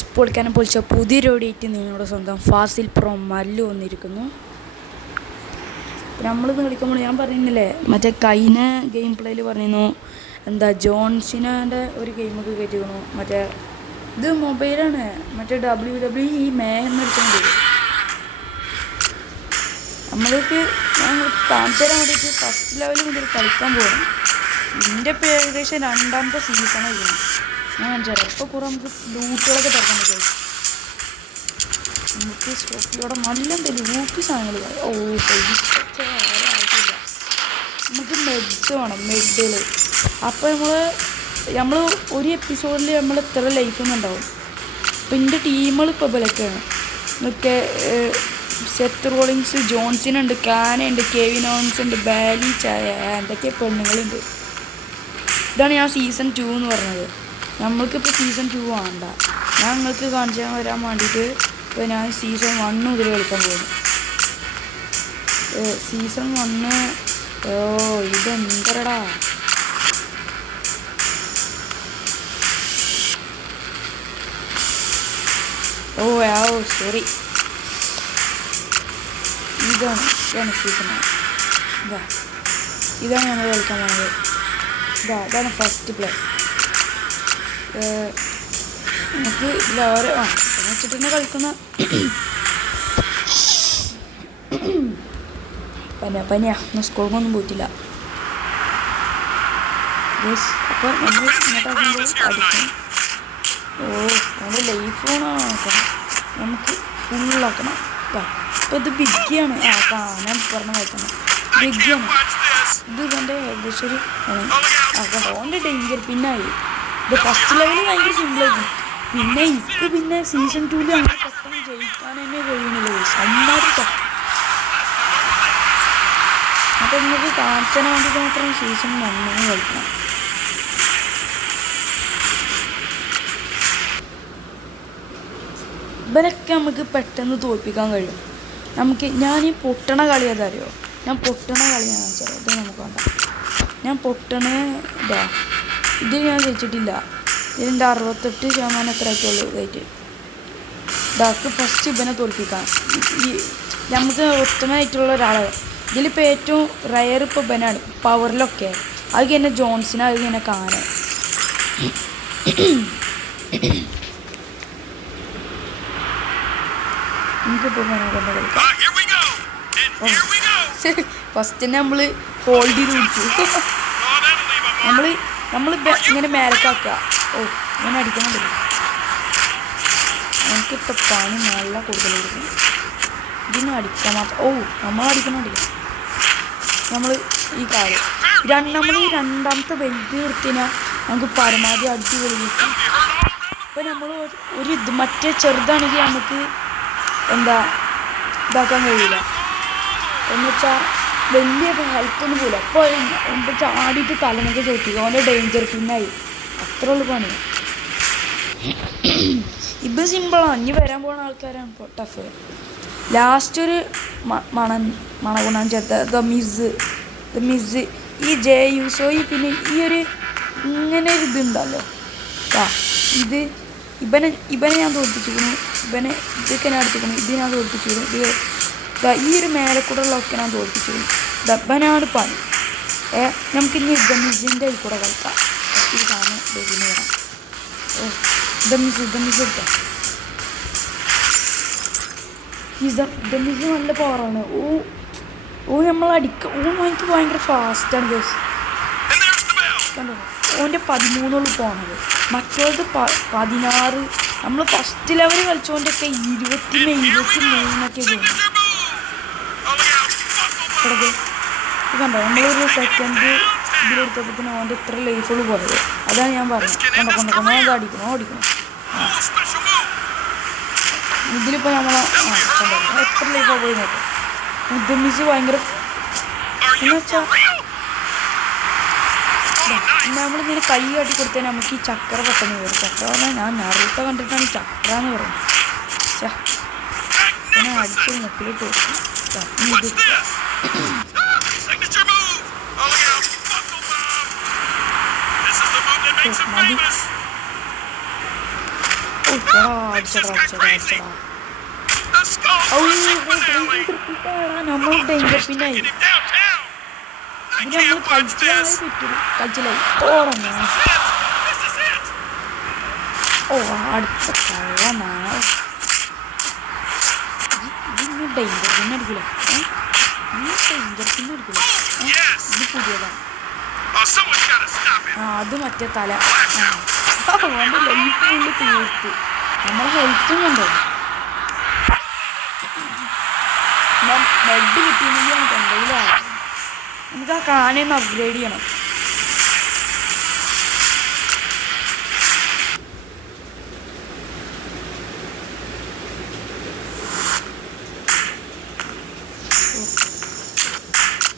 സ്പോർട്ക്കാനെ പൊളിച്ച പുതിയൊരു ഓടിയിട്ട് നിങ്ങളുടെ സ്വന്തം ഫാസിൽ പ്രോ മല്ലു വന്നിരിക്കുന്നു. നമ്മളിന്ന് കളിക്കുമ്പോൾ ഞാൻ പറയുന്നില്ലേ, മറ്റേ കഴിഞ്ഞ ഗെയിം പ്ലേയിൽ പറഞ്ഞിരുന്നു എന്താ ജോൺസിനാൻ്റെ ഒരു ഗെയിമൊക്കെ കയറ്റിക്കണു. മറ്റേ ഇത് മൊബൈലാണ്, മറ്റേ WWE മേഹം കളിച്ചുകൊണ്ട് നമ്മൾക്ക് ഞങ്ങൾ കാണിച്ചു തരാൻ വേണ്ടിയിട്ട് ഫസ്റ്റ് ലെവൽ മുതൽ കളിക്കാൻ പോകണം. ഇതിൻ്റെ ഇപ്പോൾ ഏകദേശം 2ാമത്തെ സീസണായിരുന്നു. ഞാൻ കാണിച്ചു തരാം. ഇപ്പോൾ കുറേ നമുക്ക് ലൂട്ടുകളൊക്കെ തുറക്കാൻ പറ്റും. നമുക്ക് സ്റ്റോക്കിലൂടെ നല്ല ലൂട്ട് സാധനങ്ങൾ ആവശ്യമില്ല. നമുക്ക് മെഡ്സ് വേണം, മെഡുകൾ. അപ്പോൾ നമ്മൾ ഒരു എപ്പിസോഡിൽ നമ്മൾ എത്ര ലൈഫൊന്നും ഉണ്ടാവും. അപ്പോൾ എൻ്റെ ടീമുകൾ ഇപ്പോൾ ബലൊക്കെയാണ്. മറ്റേ സെത്ത് റോളിങ്സ്, ജോൺസിനുണ്ട്, കാനുണ്ട്, കെവിൻ ഓവൻസ് ഉണ്ട്, ബാലി ചായ, എന്തൊക്കെ പെണ്ണുങ്ങളുണ്ട്. ഇതാണ് ഞാൻ സീസൺ 2 എന്ന് പറഞ്ഞത്. നമ്മൾക്കിപ്പോൾ സീസൺ 2 വേണ്ട. ഞാൻ നിങ്ങൾക്ക് കാണിച്ചു വരാൻ വേണ്ടിയിട്ട് ഇപ്പോൾ ഞാൻ സീസൺ 1 മുതൽ കളിക്കാൻ പോകുന്നു. സീസൺ 1 ഇതെന്തരടാ, സോറി, ഇതാണ് സീസൺ. ഇതാണ് നമ്മൾ കളിക്കാൻ പോകുന്നത്. അതാണ് ഫസ്റ്റ് പ്ലേ. നമുക്ക് ഓരോ വെച്ചിട്ട് തന്നെ കളിക്കുന്ന പനിയാ സ്കൂളിലൊന്നും പോയിട്ടില്ല. അപ്പോൾ നമ്മൾ ഇങ്ങോട്ടാക്കുമ്പോൾ അടിക്കണം. നമ്മുടെ ലൈഫ് വേണോ നോക്കണം, നമുക്ക് ഫുള്ളാക്കണം. അപ്പോൾ ഇത് ബിഗ്ഗിയാണ്. ഞാൻ പറഞ്ഞ കളിക്കണം, ബിഗ്ഗിയാണ് ഇത്. ഇതെൻ്റെ ഏകദേശം ഒരു ഓൻ്റെ ഡേഞ്ചർ പിന്നായി. ഇത് ഫസ്റ്റ് ലെവലിൽ ഭയങ്കര സിമ്പിളായിരുന്നു. പിന്നെ സീസൺ 2 അങ്ങനെ പെട്ടെന്ന് ജയിക്കാൻ തന്നെ കഴിയണില്ല. അമ്മാരി അപ്പോൾ നിങ്ങൾക്ക് കാണിച്ചാൻ വേണ്ടിയിട്ട് മാത്രം സീസൺ 1 കളിക്കണം. ഇവരൊക്കെ നമുക്ക് പെട്ടെന്ന് തോൽപ്പിക്കാൻ കഴിയും. ഞാൻ ഈ പൊട്ടണ കളി അതറിയോ? ഞാൻ പൊട്ടണ കളിയാണ് വെച്ചാൽ ഇത് നമുക്ക് വേണ്ട. ഞാൻ പൊട്ടണ ഇത് ഞാൻ ജയിച്ചിട്ടില്ല. ഇതിൻ്റെ 68% എത്ര ആയിട്ടുള്ളൂ റേറ്റ്. ഇതാക്ക് ഫസ്റ്റ് ഇവനെ തോൽപ്പിക്കാം. നമുക്ക് ഒത്തമായിട്ടുള്ള ഒരാളെ ഇതിലിപ്പോൾ ഏറ്റവും റയർ ഇപ്പോൾ ഇവനാണ് പവറിലൊക്കെ. അത് കഴിഞ്ഞാൽ ജോൺസിന്, അത് കഴിഞ്ഞാൽ കാന്. നമുക്കിപ്പോൾ ഇവനെ കൊണ്ട് കളിക്കാം. ഫസ്റ്റ് തന്നെ നമ്മൾ ഹോൾഡ് ചെയ്ത് പിടിച്ചു. നമ്മൾ ഇങ്ങനെ മേലക്കാക്കുക. ഇങ്ങനെ അടിക്കണുണ്ടല്ലോ. എനിക്കിപ്പോൾ പണി നല്ല കൂടുതൽ കൊടുക്കണം. ഇതിന് അടിക്കാൻ മാത്രം. നമ്മൾ അടിക്കണുണ്ടല്ലോ. നമ്മൾ ഈ കാര്യം നമ്മൾ ഈ 2ാമത്തെ വലുത് നിർത്തിനാൽ നമുക്ക് പരമാവധി അടിപൊളി കിട്ടും. അപ്പോൾ നമ്മൾ ഒരു മറ്റേ ചെറുതാണെങ്കിൽ നമുക്ക് ഇതാക്കാൻ കഴിയില്ല. എന്നുവെച്ചാൽ വലിയ ഹെൽത്തൊന്നും പോലും. അപ്പോൾ ചാടിയിട്ട് തലമൊക്കെ ചോദിക്കുക. അവൻ്റെ ഡേഞ്ചർ പിന്നായി. അത്ര ഉള്ളു പണി. ഇപ്പം സിമ്പിളാണ്. ഇനി വരാൻ പോകുന്ന ആൾക്കാരാണ് ഇപ്പോൾ ടഫ്. ലാസ്റ്റ് ഒരു മണഗുണം ചേർത്ത ദ മിസ് ഈ ജെ യൂസോയി. പിന്നെ ഈ ഒരു ഇങ്ങനെ ഒരു ഇതുണ്ടല്ലോ. ഇവനെ ഞാൻ തോൽപ്പിച്ചിരിക്കുന്നു. ഇതൊക്കെ ഞാൻ എടുത്തിരിക്കുന്നു. ഇത് ഞാൻ തോൽപ്പിച്ചിരിക്കുന്നു. ഈ ഒരു മേലക്കൂടെയുള്ളതൊക്കെ ഞാൻ തോൽപ്പിച്ചിരിക്കുന്നു. ഇവനാണ് പണി. നമുക്ക് ഇനി ദമിസിൻ്റെ കൂടെ കളിക്കാം. ഈ സാധനം ഇതിന് വേണം. ദമിസ് എടുക്കാം. ദമിസ് നല്ല പവറാണ്. നമ്മൾ എനിക്ക് ഭയങ്കര ഫാസ്റ്റാണ് ഗൈസ്. കണ്ടോ, ഓൻ്റെ 13 പോണത്, മറ്റേത് 16. നമ്മൾ ഫസ്റ്റ് ലെവൽ കളിച്ചോണ്ടൊക്കെ 23 പോകുന്നു. കണ്ടോ, നമ്മളൊരു സെക്കൻഡ് ഇതിലെടുത്തപ്പോൾ ഓൻ്റെ ഇത്ര ലൈഫുകൾ പോയത്. അതാണ് ഞാൻ പറഞ്ഞത്. കൊണ്ടോ ഓടിക്കണം. ഇതിലിപ്പോൾ നമ്മളെ കണ്ടോ എത്ര ലൈഫാണ് പോയി നോക്കാം. മുദ്ദമിസ് ഭയങ്കര എന്നുവെച്ചാൽ നമ്മളിങ്ങനെ കൈ കാട്ടി കൊടുത്താൽ നമുക്ക് ഈ ചക്ര പെട്ടെന്ന് വരും. ചക്ര പറഞ്ഞാൽ ഞാൻ നറൂട്ട കണ്ടിട്ടാണ് ഈ ചക്ര എന്ന് പറയുന്നത്. പിന്നെ അടിച്ചൊരു മുപ്പിലിട്ട് കൊടുക്കും. അടിച്ചടാ അടിച്ചടാ അടിച്ചടാ. നമ്മൾ ഡേഞ്ചർ പിന്നായി. ഇത് നമ്മൾ കളിച്ചാലേ പറ്റുള്ളൂ. കളിച്ചില്ലായി ഓടങ്ങ. ഓ അടുത്ത കള്ളനാണ്. ഇതിന് ഡേഞ്ചർ പിന്നെ അടിക്കില്ല. ഡേഞ്ചർ പിന്നെ അടിക്കില്ല. ഇത് പുതിയതാണ്. അത് മറ്റേ തല. അവൻ്റെ ലൈഫ് കൊണ്ട് തീർത്തു. നമ്മളെ ഹെൽത്തും കണ്ടോ. ബെഡ് കിട്ടിയെങ്കിൽ നമുക്ക് എന്തെങ്കിലും ആവും. നമുക്ക് ആ കാനയൊന്ന് അപ്ഗ്രേഡ് ചെയ്യണം.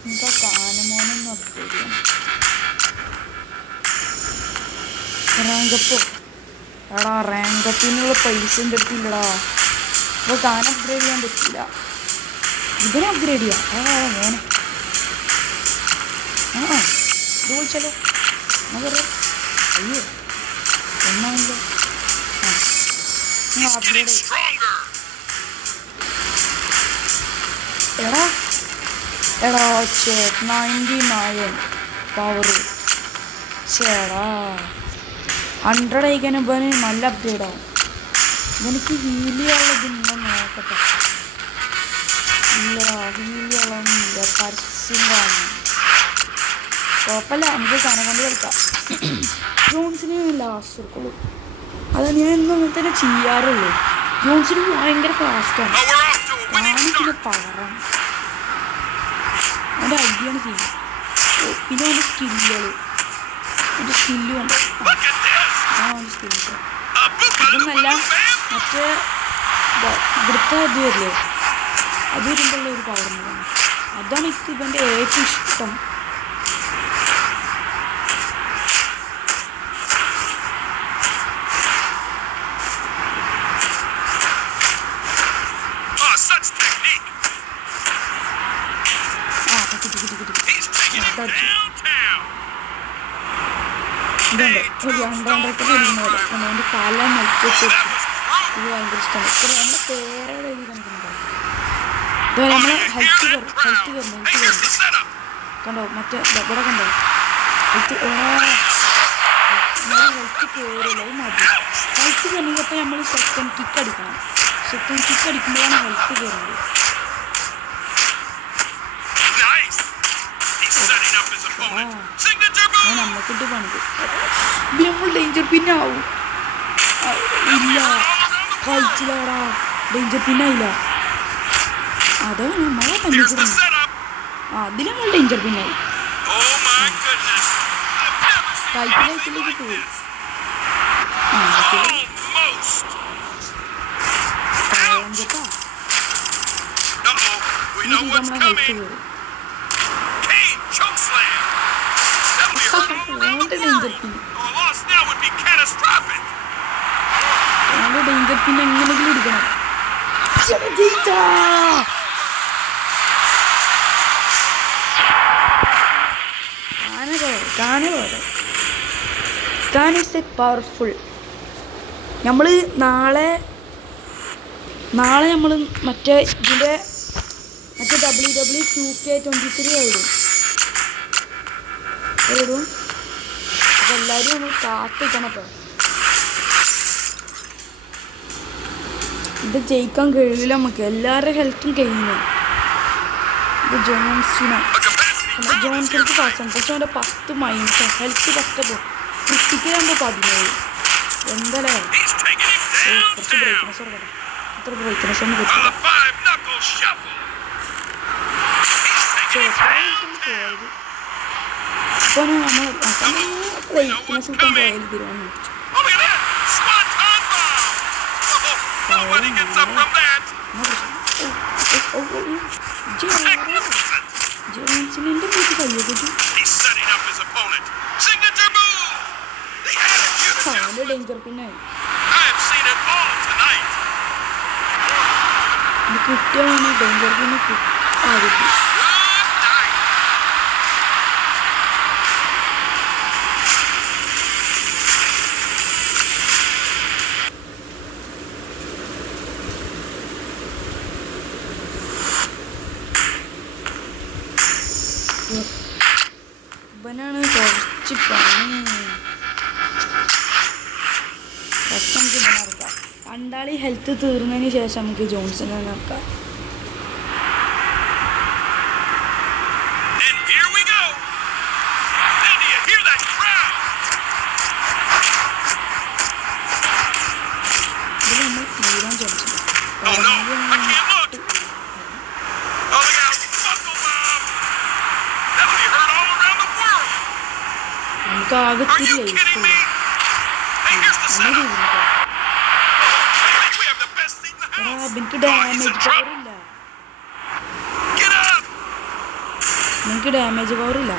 നമുക്ക് ആ കാനമോനൊന്ന് അപ്ഗ്രേഡ് ചെയ്യണം. റാങ്കപ്പോ എടാ റാങ്കപ്പിനുള്ള പൈസ എൻ്റെ അടുത്തില്ലടാ. അപ്പോൾ കാന അപ്ഗ്രേഡ് ചെയ്യാൻ പറ്റില്ല. ഇതിനെ അപ്ഗ്രേഡ് ചെയ്യാം. മോനെ ഇത് വിളിച്ചാലോ. എന്നാ പറയാ അയ്യോ ഒന്നാണല്ലോ. അപ്ഗ്രേഡ് എടാ എടാ 99 പവർ. ചേടാ 100 അയക്കാനും ഇവന് നല്ല അപ്ഗ്രേഡ് ആവും. ഇവനിക്ക് ഹീൽ ചെയ്യാനുള്ളതുണ്ടോ നോക്കട്ടെ. ഇല്ല ഹീൽ ചെയ്യാനൊന്നുമില്ല. പരസ്യം കാണും. കുഴപ്പമില്ല നമുക്ക് സാധനം കൊണ്ട് കളിക്കാം. ജോൺസിന് ലാസ്റ്റ് എടുക്കുള്ളൂ. അത് ഞാൻ എന്നും അങ്ങനെ തന്നെ ചെയ്യാറുള്ളൂ. ജോൺസിന് ഭയങ്കര ഫാസ്റ്റാണ്. കാണിക്കുന്ന പവറാണ്. അവൻ്റെ ഐഡിയാണ് ചെയ്യുന്നത്. പിന്നെ അവൻ്റെ സ്കില്ലുകൾ അവൻ്റെ സ്കില്ല് കണ്ടോ. അവൻ്റെ സ്കില്ല് അതൊന്നല്ല മറ്റേ ഇവിടുത്തെ ഇത് വരില്ലേ അത് വരുമ്പോഴുള്ള ഒരു പവറുള്ളതാണ്. അതാണ് എനിക്ക് ഇവൻ്റെ ഏറ്റവും ഇഷ്ടം. ഇതുണ്ട് ഒരു അണ്ടൊക്കെ വരുന്ന പോലെ അവൻ്റെ തല നെൽക്കൊക്കെ ഇത് ഭയങ്കര ഇഷ്ടമാണ്. ഇത്ര നമ്മുടെ പേരോടെ എഴുതി കണ്ടിട്ടുണ്ടോ. ഇതുപോലെ നമ്മൾ ഹെൽത്ത് കയറും കണ്ടോ. മറ്റേ ഇവിടെ കണ്ടോ ഹെൽത്ത് ഹെൽത്ത് കയറില്ല. അത് മതി. ഹെൽത്ത് കയറിയപ്പോൾ നമ്മൾ സെക്കൻഡ് കിക്ക് അടിക്കണം. സെക്കൻഡ് കിക്ക് അടിക്കുമ്പോഴാണ് ഹെൽത്ത് കയറുന്നത്. നമ്മക്കിട്ട് പണിത് ഇത് നമ്മൾ ഡേഞ്ചർ പിന്നാവും. ഇല്ല കളിച്ചില്ലാടാ ഡേഞ്ചർ പിന്നായില്ല. അതോ നമ്മളെ പണിക്കുന്നു. അതിൽ നമ്മൾ ഡേഞ്ചർ പിന്നായി. കളിച്ചിലേക്ക് പോയി. നമ്മളെ ഹെൽത്ത് കയറും. ഡേഞ്ചർ പിന്നെ എങ്ങനെയെങ്കിലും എടുക്കണം. പവർഫുൾ. നമ്മൾ നാളെ നമ്മൾ മറ്റേ ഇതിൻ്റെ മറ്റേ WWE 2K23 ആയിടും. അപ്പോൾ എല്ലാവരും നമ്മൾ കാത്തിക്കണം. അപ്പോൾ ഇത് ജയിക്കാൻ കഴിയില്ല നമുക്ക്. എല്ലാവരുടെ ഹെൽത്തും കഴിയുന്നു. ഇത് ജോൺസിനക്ക് ഫാസ്റ്റ്. പക്ഷെ അവൻ്റെ 10 മൈനസ് ഹെൽത്ത് 10 ക്രിട്ടിക്കലാകുമ്പോൾ 17. എന്തായാലും കുറച്ച് ബ്രൈറ്റ്നസ് കൊടുക്കട്ടെ. ഇത്ര ബ്രൈറ്റ്നസ് ഒന്നും പറ്റില്ല. പോയത് ഇപ്പോൾ നമ്മൾ ബ്രൈറ്റ്നസ് കിട്ടാൻ പോയാൽ തീരുമാനം. ജോൺസിനെ വീട്ടിൽ കഴിയൊക്കെ ഡേഞ്ചർ പിന്നെ കിട്ടിയാണ് ഡേഞ്ചർ പിന്നെ കിട്ടി. ഫസ്റ്റ് നമുക്ക് ഇതിനെ ഇറക്കാം. രണ്ടാളി ഹെൽത്ത് തീർന്നതിന് ശേഷം നമുക്ക് ജോൺസനെ ഇറക്കാം. ഇതിൽ നമ്മൾ തീരാൻ ജോൺസൺ നമുക്ക് ആകത്തില്ല. എനിക്ക് ഡാമേജ് പവറില്ല. എനിക്ക് ഡാമേജ് പവറില്ല.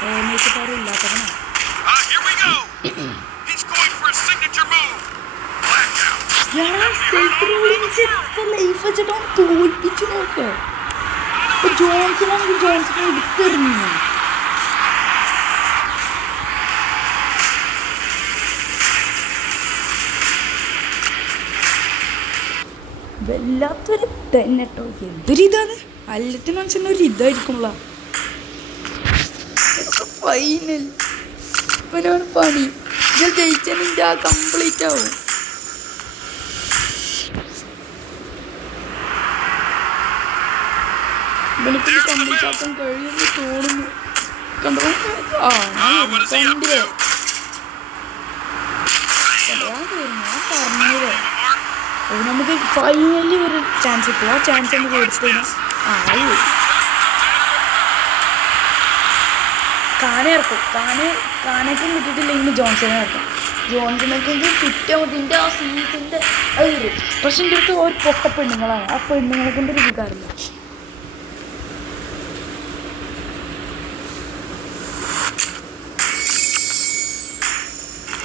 ഡാമേജ് പവർ ഇല്ലാത്തവനാ. ലൈഫ് വെച്ചിട്ട് തോൽപ്പിച്ചു നോക്ക്. ജോൺസണാണെങ്കിൽ ജോൺസൺ എടുത്തെറിഞ്ഞു. വല്ലാത്തൊരു തന്നെ കേട്ടോ. എന്തൊരിതാണ് അല്ലത്തിന് മനസ്സിന് ഒരു ഇതായിരിക്കുള്ള ഫൈനൽ. ഇവനാണ് പണി. ഞാൻ ജയിച്ചതിൻ്റെ ആ കംപ്ലീറ്റ് ആവും. ഇവനിപ്പോൾ കംപ്ലീറ്റ് ആക്കാൻ കഴിയുമെന്ന് തോന്നുന്നു. കണ്ടോ കണ്ടില്ലേ? ഞാൻ പറഞ്ഞത് നമുക്ക് ഫൈനലി ഒരു ചാൻസ് കിട്ടും. ആ ചാൻസ് നമുക്ക് കൊടുത്തതിന് കാനെ ഇറക്കും. കാനേക്കും കിട്ടിയിട്ടില്ലെങ്കിൽ ജോൺസനെ ഇറക്കും. ജോൺസനൊക്കെ കിട്ടാൻ ഇതിൻ്റെ ആ സീസണിൻ്റെ അത് വരും. പക്ഷെ എൻ്റെ അടുത്ത് ഒരു പൊട്ട പെണ്ണുങ്ങളാണ്. ആ പെണ്ണുങ്ങളെ കൊണ്ട് ഒരു കാര്യമില്ല.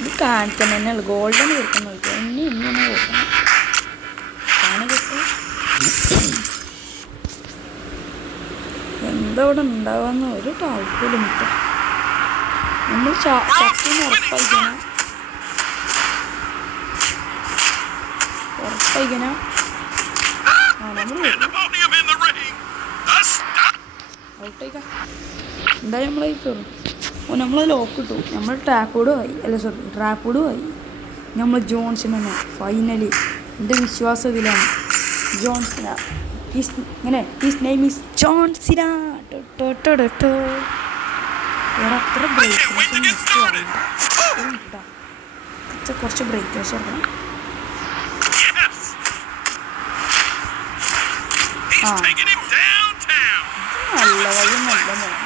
ഇത് കാണിക്കാൻ തന്നെയുള്ളു. ഗോൾഡൻ കൊടുക്കാൻ നോക്കുക. ഇങ്ങനെ കൊടുക്കണം. കാന കിട്ടും. എന്താ ഇവിടെ ഉണ്ടാവാന്ന് ഒരു ഡൗട്ടില്ല. മുട്ട നമ്മൾ ചട്ടിന്ന് ഉറപ്പായിക്കണം. നമ്മൾ ഔട്ടേക്കാം. എന്തായാലും നമ്മളായി കയറും. നമ്മൾ ലോക്ക് ഇട്ടു. നമ്മൾ ട്രാപ്പോഡും ആയി. അല്ല സോറി ട്രാപ്പോഡും ആയി. നമ്മൾ ജോൺസൺ തന്നെ ഫൈനലി. എൻ്റെ വിശ്വാസം ഇതിലാണ്. ജോൺസന ഇങ്ങനെ ഹിസ് നെയിം ഈസ് ജോൺസിന. അത്ര ബ്രേക്ക്നെസ് കുറച്ച് ബ്രേക്ക്നെസ് കൊടുക്കണം. നല്ല വഴി നല്ല മോനെ.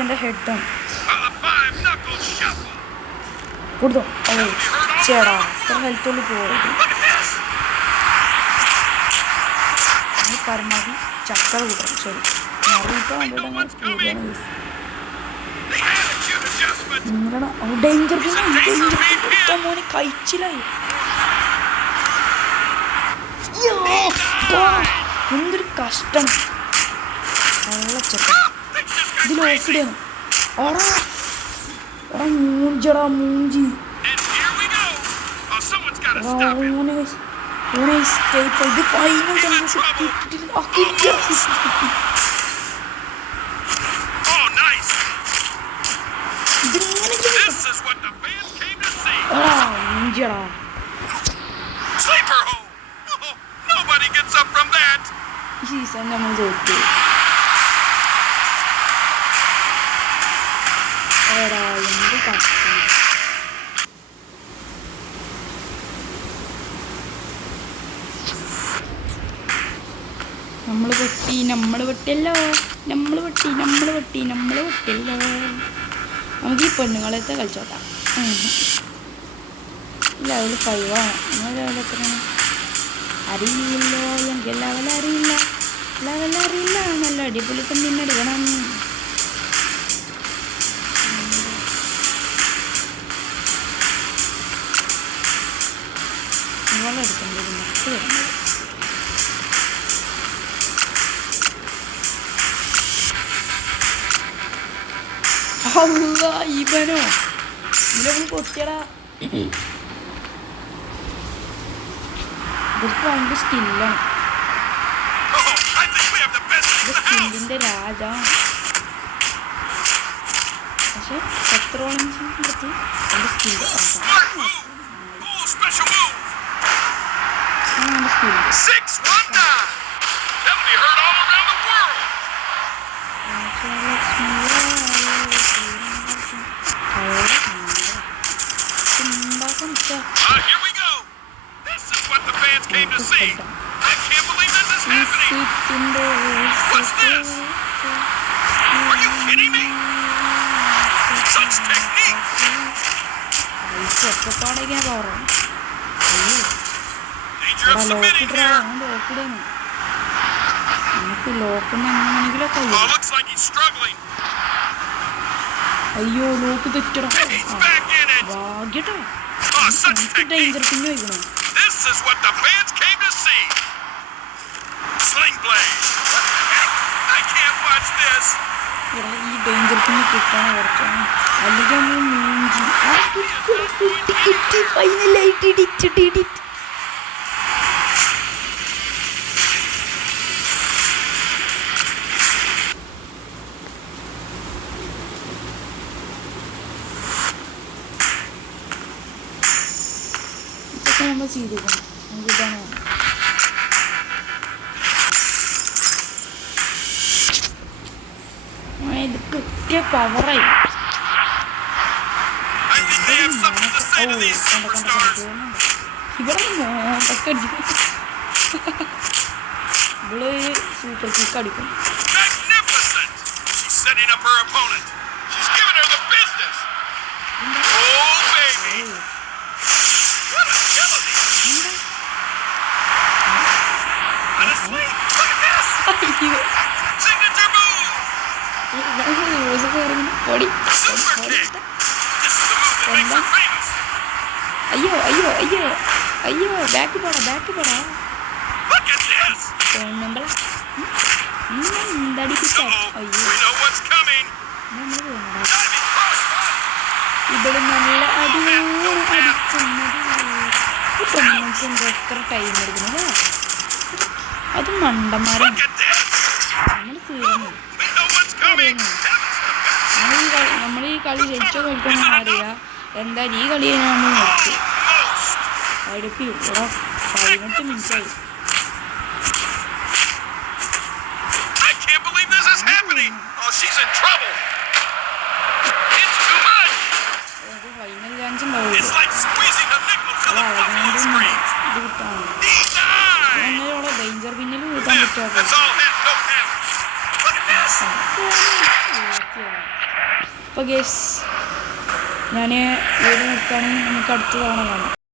എൻ്റെ ഹെഡാണ് കൊടുത്തോ. ഓ ചേടാ അത്ര ഹെൽത്തോളി പോയത്. പരമാവധി ചക്കര കൂട്ടണം. ശരി ഡേഞ്ചർ മോനെ കഴിച്ചില്ലായി. എന്തൊരു കഷ്ടം. നല്ല ചെക്ക ഇത് ലോക്കിടാണ്. ഓടാ എടാ മൂഞ്ചടാ മൂഞ്ചി. ഇത് ഫൈനൽ മൂഞ്ചടാ. സീസൺ നമ്മൾ തോറ്റു. എന്ത് കഷ്ടം. നമ്മൾ വെട്ടിയല്ലോ. നമുക്ക് ഈ പെണ്ണുങ്ങളത്തെ കളിച്ചോട്ടാം. ലെവൽ 5 ആണ്. നമ്മൾ ലെവൽ എത്രയാണ് അറിയില്ലല്ലോ. എനിക്ക് ലെവലറിയില്ല. നല്ല അടിപൊളി പെണ്ണിനെ എടുക്കണം. ഇവളെടുക്കണ്ടിരുന്നു. അല്ല ഇവനോ ഇവനൊന്ന് പൊട്ടിയടാ. ഇവർക്ക് ഭയങ്കര സ്കില്ലാണ്. ഇത് സ്കില്ലിൻ്റെ രാജാവാണ്. പക്ഷെ പെട്രോളിംഗ് എടുത്ത് എൻ്റെ സ്കില്ല് ഒക്കെപ്പാടേക്കാണ് പവറാണ്. ലോക്കിടാണ് നമുക്ക് ലോക്കിന് എങ്ങനെയാണെങ്കിലൊക്കെ അയ്യോ ലോക്ക് തെറ്റണം. ഭാഗ്യട്ടോ ഡേഞ്ചർ പിന്നെ വയ്ക്കണോ. ഈ ഡേഞ്ചർ പിന്നെ കിട്ടാണ് കുറച്ചാണ്. അല്ലെങ്കിൽ നമ്മൾ മൂഞ്ചി കിട്ടി ഫൈനലായിട്ട് ഇടിച്ചിട്ട് ഇതൊക്കെ നമ്മൾ ചെയ്തേക്കണം. നമുക്കിതാണ് ഇത് കിട്ടിയ പവറായി. ഇവിടെ മോട്ടൊക്കെ അടിക്കും. ഇവള് സൂപ്പർ കിക്ക് അടിക്കും. അയ്യോ അയ്യോ അയ്യോ അയ്യോ ബാക്ക് പോടാ ബാക്ക് പോടാ. നമ്മളെ എന്തടിപ്പിച്ച അയ്യോ ഇവിടെ നല്ല അടിയോട് അടിക്കുന്നത്. ഇപ്പം നമുക്ക് എന്താ എത്ര ടൈം എടുക്കുന്നത്. അത് മണ്ടന്മാരാണ്. നമ്മൾ തീർന്നു. നമ്മൾ ഈ കളി ജയിച്ചോ കളിക്കണം അറിയില്ല. എന്തായാലും ഈ കളി നമ്മൾ നിർത്തി. അടുപ്പി ഇവിടെ 18 മിനിറ്റായി. ഫൈനൽ ചാൻസ് ഉണ്ടാവും. അങ്ങനെയുള്ള ഡേഞ്ചർ പിന്നിൽ വീട്ടാൻ പറ്റാത്ത. അപ്പോൾ ഗേസ് ഞാൻ വീട് നിർത്താണെങ്കിൽ നമുക്ക് അടുത്ത തവണ കാണാം.